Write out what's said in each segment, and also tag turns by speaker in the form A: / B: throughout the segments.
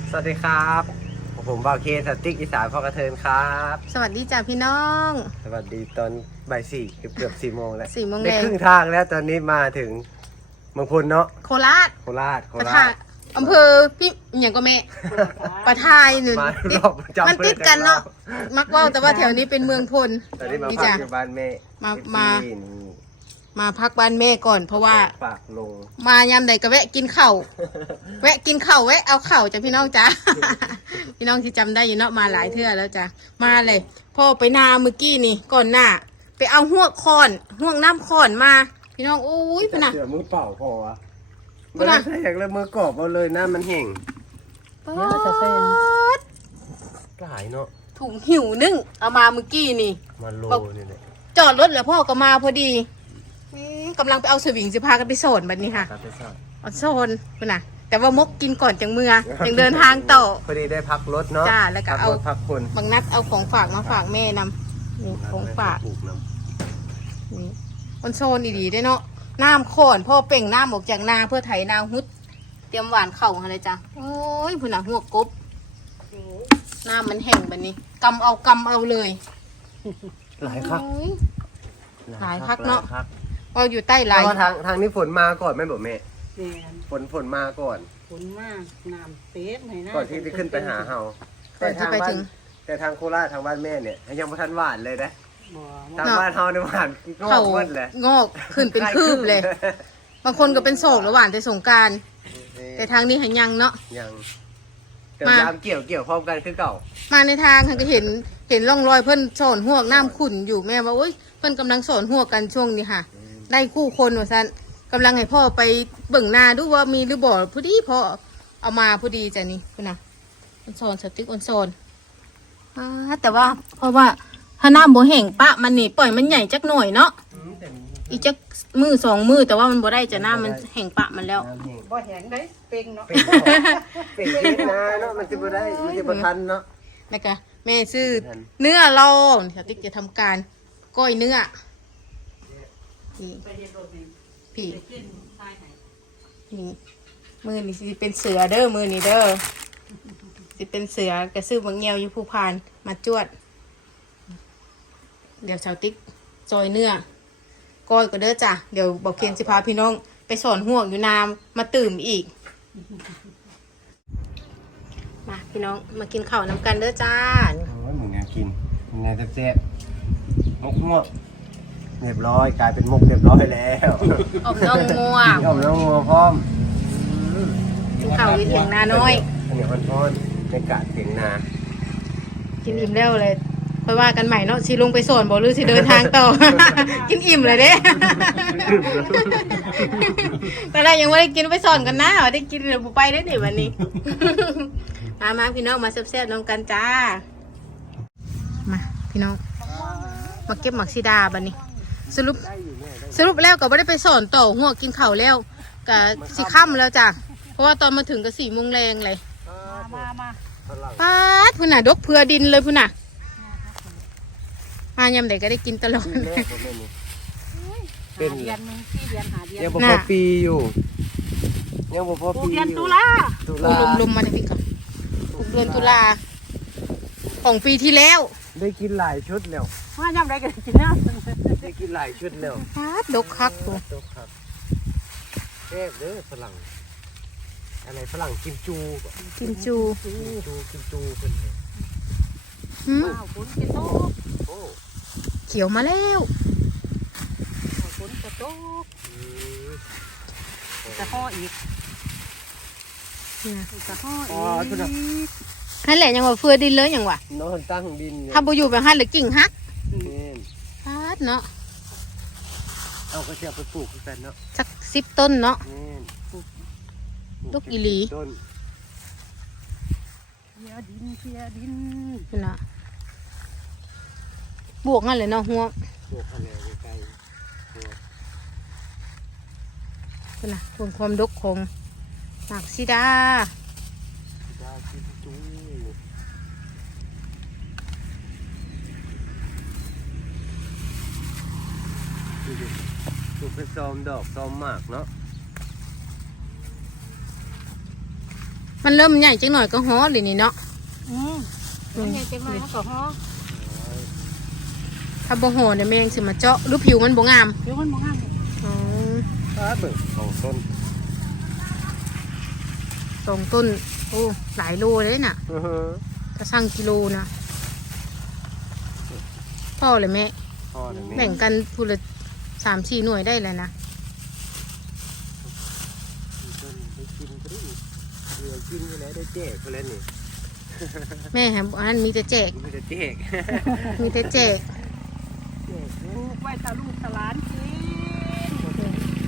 A: สวัสดีครับผมบ่าวเคสติ๊กอีสานพ่อกระเทินครับ
B: สวัสดีจ้าพี่น้อง
A: สวัสดีตอนบ่ายสี่เกือบ4 โมงแล้ว
B: 4 โมง
A: ได้
B: แรง
A: ครึ่งทางแล้วตอนนี้มาถึงเมืองพลเนาะ
B: โคราช
A: โคราช
B: ประทายอำเภอพี่อย่างก็แม่ประทายหนึ่ง
A: มารอบจำ
B: มันติดกันเนาะมักว่าแต่ว่าแถวนี้เป็นเมืองพล
A: ตอนนี้มา
B: นี่
A: พัก
B: จ้ะ
A: อยู่บ้านแม่
B: มา
A: ที่นี่
B: มาพักบ้านแม่ก่อน เพราะว่า
A: ฝากลง
B: มายามใดก็แวะกินข้าวแวะกินข้าวแวะเอาข้าวจ้ะพี่น้องจ้า พี่น้องที่จำได้อยู่เนาะมาหลายเทื่อแล้วจ้ะมาเลยพ่อไปนาเมื่อกี้นี่ก่อนหน้าไปเอาห่วงคอนห่วงน้ำคอนมา พี่น้องโอ้ยพี่น่ะ
A: เสือมือเปล่าพอวะ
B: พู
A: ไม่
B: ด
A: ได้
B: นะ
A: ใส่อยากเลยมือกรอบเอาเลยนะมันแห้ง
B: ป๊าด
A: หลายเนาะ
B: ถุงหิวนึ่งเอามาเมื่อกี้นี่
A: มาโลนี่แหละ
B: จอดรถแล้วพ่อก็มาพอดีกำลังไปเอาสวิงสิพากันไปโซนบัดนี้ค่ะ
A: ครับพี่สาว
B: เอาโซนคุณน่ะ แต่ว่ามกกินก่อนจังเมือยังเดินทางต่อ
A: พอดีได้พักรถเนาะ
B: จ้าแล้วก็
A: พัก
B: เอา
A: รถพักคน
B: บางนัดเอาของฝากมาฝากแม่นำนี่ของฝาก
A: ปลูน้
B: นี่มันโซนดีๆได้เนาะน้ำข้อนพ่อเป่งน้ำออกจากนาเพื่อไถนาฮุดเตรียมหวานเข่าอะไรจ้ะโอ้ยพุ่นน่ะหัวกบน้ำมันแห้งแบบนี้กำเอาเลย
A: ำหลายคัก
B: โอ้ย หลายคักเนาะ
A: หลยคัก
B: เราอยู่ใต้ไหล
A: แล้วก็ทางนี้ฝนมาก่อนไหมบอกแม่
C: แม่น
A: ฝนมาก่อน
C: ฝนมากน้ำเป็ดไหนนะ
A: ก่อนที่จะขึ้นไปหาเฮา
B: ก่อนที่ไปถึง
A: แต่ทางโคราชทางบ้านแม่เนี่ยยังไม่ทันหวานเลยนะ
C: บ่
A: ทางบ้านเฮาเนี่ยหวานงอ
B: เข่าก
A: หมดเลย
B: งอกขึ้นเป็นคืบเลย บางคนก็เป็นโศกระหว่างแต่สงกรารแต่ทางนี้หันยังเนาะ
A: ยังแต่
B: มา
A: ยามเกี่ยวพร้อมกันคือเก่า
B: มาในทางเขาก็เห็นร่องรอยเพิ่นสอนหวกน้ำขุ่นอยู่แม่ว่าโอ๊ยเพิ่นกำลังสอนหวกกันช่วงนี้ค่ะ ได้คู่คนว่าซั่นกำลังให้พ่อไปเบิ่งนาดูว่ามีหรือบ่พอดีพ่อเอามาพอดีจ้ะนี่คุณน่ะอนสอนสติ๊กอนสอนแต่ว่าเพราะว่าถ้าน้ำบ่แห้งปะมันนี่ปล่อยมันใหญ่จักหน่อยเนาะอีกจักมือ2 มือแต่ว่ามันบ่ได้จะน้ำมันแห้งปะมันแล้ว
A: น้ำแห้ง
C: บ่เห็นได้เป็งเนาะ
A: เป็นเฮ็ดนาเนาะมันจะบ่ได้มันจะบ่ทันเนาะ
B: แล้วก็แม่ซื้อ
A: ทัน
B: เนื้อลองสติ๊กจะทำการก้อยเนื้อนี่พี่นี่มือนี่สิเป็นเสือเด้อมือนี่เด้อสิเป็นเสือกระซื้อบางเงียวอยู่ภูพานมาจวด เดี๋ยวชาวติ๊กซอยเนื้อก้อยก็เด้อจ้ะเดี๋ยวบอกเคียนสิพาพี่น้องไปสอนห่วงอยู่นามมาตื่มอีกมาพี่น้องมากินข้าวน้ำกันเด้อจ้า
A: โอ้ยมึงไงกินมึงไงแซ่บๆมกม่วงเรียบร้อยกลายเป็นมกเรียบร้อยแล้ว
B: อบน้องงัว
A: เอาน้องงัวพร้อม
B: กินข้าวอยู่เถียงนาน้อย
A: อันนี้มันทอดในกะเสียงนา
B: กินอิ่มแล้วเลยค่อยว่ากันใหม่เนาะสิลงไปสอนบ่หรือสิเดินทางต่อ กินอิ่มเลยเด้ ตอนแรกยังไม่ได้กินไปสอนกันนะว่าได้กินเดี๋ยวไปได้ดิวันนี้ มาพี่น้องมาแซ่บๆน้องกันจ้ามาพี่น้องมาเก็บหมักซีดาบันนี้ สรุปแล้วก็ไม่ได้ไปสอนต่อหัวกินข้าวแล้วก็สิค่ำแล้วจ้ะเพราะว่าตอนมาถึงก็4 โมงแรงเลย
C: มา
B: ป้าดพุ่นน่ะดกเพื่อดินเลยพุ่นน่ะมายามใดก็ได้กินตลอด
A: เป็นแรกผมไม่มี
C: หาเดือนหนึง4 เดือนหาเดือน
A: ยังบ่พอปีอยู่ยังบ่พอ
C: ปลู
A: ปี
C: ก
A: อ
C: เดือน
A: ยู่
C: ตุลา
A: ตุ
B: โอ้
A: ลา
B: ลมๆมาเลยพี่ก่อนเดือนตุลาของปีที่แล้ว
A: ได้กินหลายชุดแล้ว
C: ว่ายามใดก็ได้กินเนาะ
A: ได้กินหลายชุดแล้ว
B: ป้าดดกคักตัว
A: โต๊ะครับแซ่บเด้อฝรั่งอะไรฝรั่งกิมจูบ่
B: กิมจู
A: กิมจูเพิ่นเนี่ย
B: หืม
C: อ้าวฝนจะตก
A: โอ้
B: เขียวมาแล้ว
C: ฝนจะตก
A: อืม
C: จะห่ออีก
B: นี่นะ
C: จะห่อ
A: อ๋อ
C: อี
A: ทุกน่ะ
C: ก
B: นั่นแหละยังว่าเฟือดินเลยยังวะ
A: นอนตั้งดินเนี่ย
B: ถ้าบ่อยู่แบบฮันหรือกิ่งฮัก
A: นี่
B: ป้าดเนาะ
A: เอาก็จะเอาไปปลูกคือกันเนาะ
B: สัก10 ต้นเนาะ
A: นี่
B: ลูกอีหลี
A: ต้น
C: เสียดิน
B: นี่นะบวกงั้นเลยเนาะหัว
A: ปลูกอะไรไกล
B: นี่นะรวมความดกของหมากซีดา
A: ๆดาวกิมจูดูดิปลูกเป็นซอมดอกซอมหมากเนาะ
B: มันเริ่มใหญ่จังหน่อยก็ฮ้อเลยนี่เนาะ
C: มันใหญ่จังเลยเขาก็ฮ้อ
B: ถ้าบ่ฮ้อเนี่ยแมงสิมาเจาะหรือผิวมันบ่งาม
C: เดี๋ยวมันมองงาม
B: อ๋อ
A: เบิ่งของต้น
B: สองต้นโอ้หลายโลเลยน่ะถ้าสั่งกิโลนะพ่อเลยแม่
A: พ่อเลยแม่
B: แบ่งกันพูละ3-4 หน่วยได้เลยนะ
A: ต้นได้กินก็ได้เหลือกินไปแล้วได้แจกไปแล้วนี่
B: แม่ฮะอันนั้นมีแต่แจก
A: มีแต่แจก
B: มีแต่แจก
C: ปลูกไว้ตาลูกตาหลานกินปลู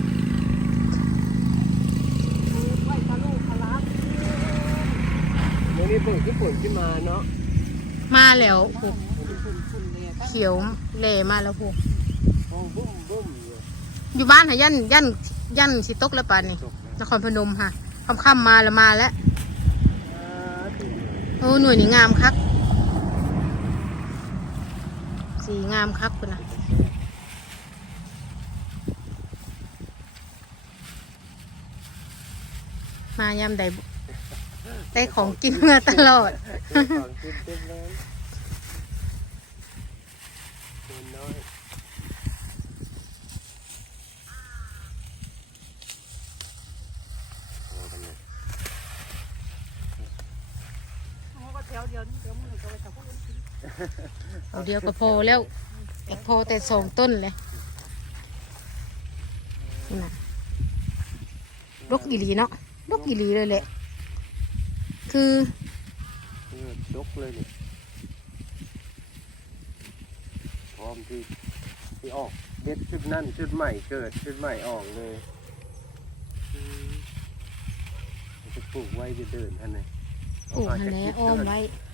C: กไว้ตาลูกตาหลานกิน
A: เดี๋ยวนี้เปิดขึ้นมาเนาะ
B: มาแล้วโอ้
C: ฝุ่นเลย
B: เขียวแหล่มาแล้วพวก
A: โอ้บุ้มบุ้มอยู่
B: อยู่บ้านหะยันสิตกแล้วป่านนี่
A: จบแล้ว
B: นครพนมค่ะค่ำๆมาแล้วมาแล้วโอ้หน่วยนี้งามคักสีงามคักคุณนะมายามใดได้ของกินมาตลอด
A: ของกินเต็มเลยน้อย
C: เขาก็แถวเดียวเดี๋ยวมึงจะไปกับพวกอื่นกิน
B: เอาเดียวก็พอแล้วแต่พอแต่2 ต้นเลยนี่นะดกอีหลีเนาะดกอีหลีเลยแหละ คือ
A: ดกเลยเนี่ยพร้อมที่ออกเด็ดชุดนั่นชุดใหม่เกิดชุดใหม่ออกเลยจะปลูกไว้จะเดินท่านเลย
B: ปลูกหันแหละอ้อมไว้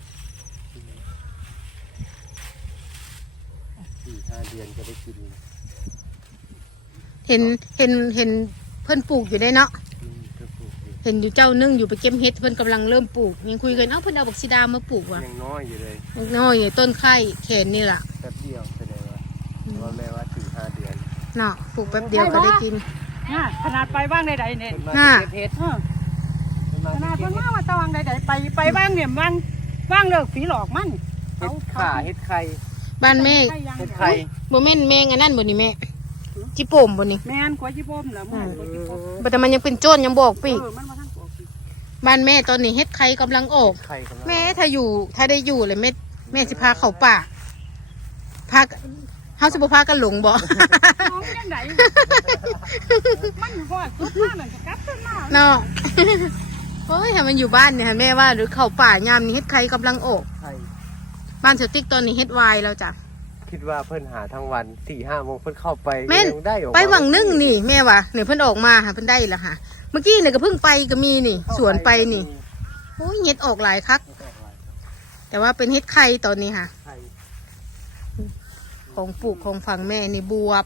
A: 4-5 เดือนก็ได้กิน
B: เห็นเพิ่นปลูกอยู่ได้เนาะ
A: ก็ปลูกอยู่
B: เห็นอยู่เจ้านึงอยู่ไปเก็บเห็ดเพิ่นกำลังเริ่มปลูกยังคุยกันเอ้าเพิ่นเอาบักซีดามาปลูกว่ะ
A: ยังน้อยอยู่เลย
B: น้อยต้นไข่แขนนี่ล่ะ
A: แป๊บเดียวแสดงว่าแม่ว่า4-5 เดือน
B: เนาะปลูกแป๊บเดียวก็ได้กิน
C: น่ะขนาดไปบ้างใดๆเนี่ย
B: น่ะ
A: เพชร
C: ขนาดมันว่าตะวังใดๆไปบ้างเนี่ยบ้างเลิกฝีหลอกมัน
A: เฮ็ดขาเฮ็ดไข่
B: บ้านแม่
A: เฮ็ดไข่
B: บ่แม่นแมงอันนั้นบ่นี่แม่จิโป่มบ่นี่
C: แมนกว่าจิโป้มเหรอมึงกว่าจิโป้ม
B: บ่แต่มันยังเป็นโจรยังบอกปีก
C: มันมาทั้งตัวปีก
B: บ้านแม่ตอนนี้เฮ็ดไข่กำลังออก
A: ไข่กำลัง
B: แม่ถ้าได้อยู่เลยแม่สิพาเข้าป่าพาเฮาสิบ่พากันหลงบ่
C: น้องยังไงมันอยู่บ่สุดท่ามันจะกลับขึ้นมา
B: เนาะ โอ้ยถ้ามันอยู่บ้านเนี่ยแม่ว่าหรือเข้าป่ายามนี้เฮ็ดไข่กำลังออก
A: ไข่
B: บ้านสติ๊กตอนนี้เฮ็ดวายแล้วจ้ะ
A: คิดว่าเพิ่นหาทั้งวัน 4-5 โมงเพิ่นเข้าไป
B: แม่น
A: ยังได้ออกมา
B: ไปหวังนึ่งนี่แม่ว่ะเนี่ยเพิ่นออกมาหาเพิ่นได้แล้วค่ะ เมื่อกี้เนี่ยก็เพิ่งไปก็มีนี่ สวนไปนี่โอ้ยเฮ็ดออกหลายคัก แต่ว่าเป็นเฮ็ดไข่ตอนนี้ค่ะ
A: ไข่
B: ของปลูกของฝั่งแม่นี่บวบ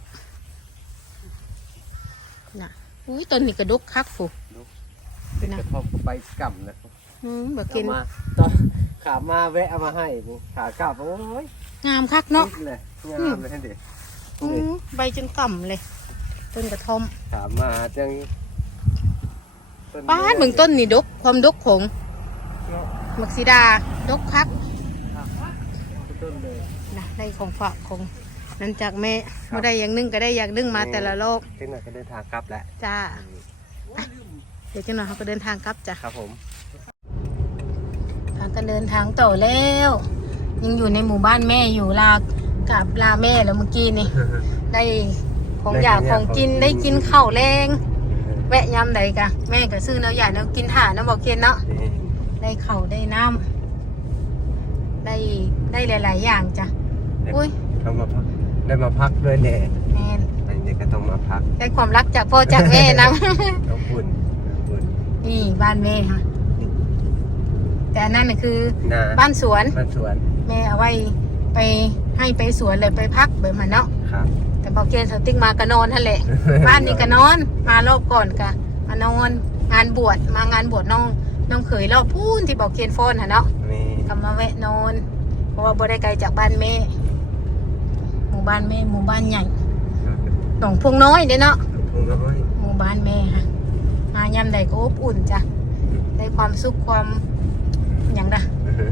B: น่ะอุ้ยต้นนี้กระดกคักฟู
A: เป็นกระทบไปกำนะ
B: แบบกิน
A: มาตอนขามาแวะเอามาให้นี่ขากลับโอ้ย
B: งามคักเนาะ
A: นิดเลยงามเลยเด็ก
B: ใบจนก่ำเลย ต้นกระท่อม
A: ขามาจัง
B: ป้านเบิ่งต้นนี่ดกความดกของมักซิดาดกคัก
A: ต้นเลย
B: นะได้ของฝากของนั้นจากแม่เมื่อได้อย่างนึงก็ได้อย่างนึงมาแต่ละโลก
A: เทคนิคก็เดินทางกลับแล้ว
B: จ้าเดี๋ยวจังหน่อยเขาก็เดินทางกลับจ้ะ
A: ครับผม
B: ทางก็เดินทางต่อแล้ว ยังอยู่ในหมู่บ้านแม่อยู่ลากับลาแม่แล้วเมื่อกี้นี่ ได้ของอยากของกินได้กินข้าวแรงแวะยำใดกะแม่ก็ซื้อเนื้อใหญ่เนื้อกินถ่านน้ำบอกเคนเนาะได้ข้าวได้น้ำได้หลายๆอย่างจ้ะอุ้ย
A: เรามาพักได้มาพักด้วยแน่
B: แม่น
A: อันนี้ก็ต้องมาพัก
B: ได้ความรักจากพ่อจากแม่นะ
A: ต้องบุญบุญ
B: นี่บ้านแม่ค่ะ แต่อันนั่นน่ะคือ
A: นา
B: บ้านสวน
A: บ้านสวน
B: แม่เอาไว้ไปให้ไปสวนเลยไปพักแบบมันเนาะ
A: ครับ
B: แต่พอเกณฑ์สติ๊กมาก็นอนท่านแหละ บ้านนี้ก็นอนมารอบก่อนกะมานอนงานบวชมางานบวชน้องเขยรอบพูนที่บอกเกณฑ์โฟนค่ะเนาะ
A: มี
B: ก็มาแวะนอน เพราะว่าบ่ได้ไกลจากบ้านแม่หมู่บ้านแม่หมู่บ้านใหญ่หนองพงน้อยเด้เนาะ
A: พุงน้อย
B: หมู่บ้านแม่ค่ะมายามใดก็อบอุ่นจ้ะได้ความสุขความอย่างนะ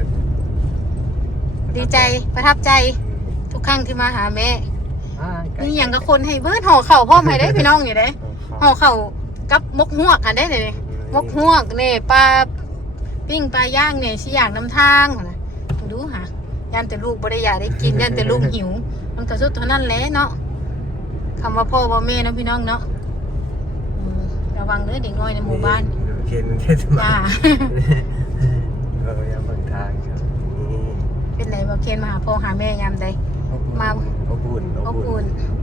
B: ดีใจประทับใจทุกครั้งที่มาหาแม่นี่อย่างกับคนให้เบิดห่อเข่าพ่อใหม่ได้พี่น้องอยู่ได้ห่อเข่ากับมกฮวกกันได้เลยมกฮวกเนี่ยปลาปิ้งปลาย่างเนี่ยชิอย่างน้ำทางนะดูหะยันแต่ลูกบริยากได้กินยันแต่ลูกหิวมันก็สุดเท่านั้นแหละเนาะคำว่าพ่อว่าแม่นะพี่น้องเนาะระวังเด้อเด็กน้อยในหมู่บ้าน
A: เคนเทศบา
B: จ้า
A: ลเรายังเบิ่งทางครับนี่
B: เป็นไรบ่เคนมาหาพ่อหาแม่ยามใด มา
A: อบอุ่น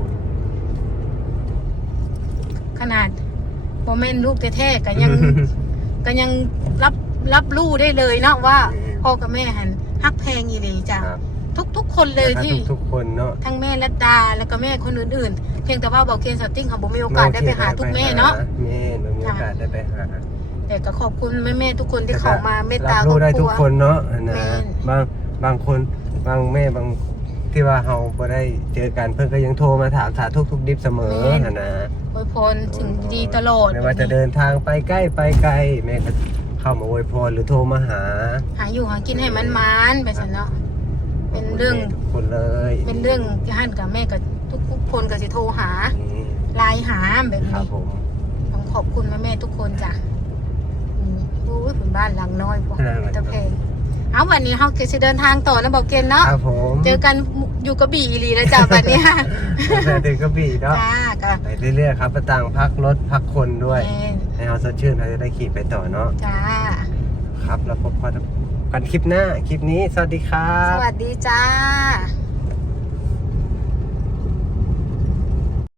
B: ขนาดโมเมนลูกแท้ๆก็ยัง ก็ยังรับรู้ได้เลยเนาะว่าพ่อกับแม่หันฮักแพงอีหลีจ้ะ
A: ครับ
B: ทุกคนเลยที่
A: ทุกคนเนาะ
B: ทั้งแม่รัตดาแล้วก็แม่คนอื่นๆ เพียงแต่ว่าบอกเคนสติ้งเขาบ่มีโอกาสได้ไปหาทุกแม่เนาะ
A: แม่เรามีโอกาสได้ไปหา
B: แต่ก็ขอบคุณแม่ๆทุกคนที่เข้ามาเมตตา
A: รับ
B: ครอ
A: รู้
B: บ
A: ได้
B: ค
A: ทุ
B: รั
A: ก
B: ว
A: คนเนาะ
B: แม่
A: นะบางคนบางแม่บางที่ว่าเราบ่ได้เจอกันเพิ่นก็ยังโทรมาถามสาทุกดิบเสมอนะ
B: อวยพรถึงดีตลอด
A: ไม่ว่าจะเดินทางไปใกล้ไปไกลแม่ก็เข้ามาอวยพรหรือโทรมาหา
B: หาอยู่หากินให้มันๆไปซะเนาะเป็นเรื่อง
A: ทุกคนเลย
B: เป็นเรื่องที่ฮั่นกับแม่กับทุกคนก็สิโทรหา
A: นี่
B: ไลน์หาแบบ
A: ครั
B: นี้
A: บผม
B: ต้องขอบคุณแม่ๆทุกคนจ้ะโอ้ยเป็นบ้านหลังน้อยพวกตะเพงเอาวันนี้เขาจะเดินทางต่อนะบอกเกณฑ์เนาะ
A: ครับผม
B: เจอกันอยู่กระบี่อีหลีแล้วจ้ะวันนี้
A: แต่ถึงกระบี่เนาะ
B: จ้าก็
A: ไปเรื่อยๆครับไปต่างพักรถพักคนด้วย
B: แม่น
A: ให้เราสดชื่นเราจะได้ขี่ไปต่อเนาะ
B: จ้า
A: ครับแล้วพบกันคลิปหน้าคลิปนี้สวัสดีครั
B: ส
A: บ
B: วัสดีจ้า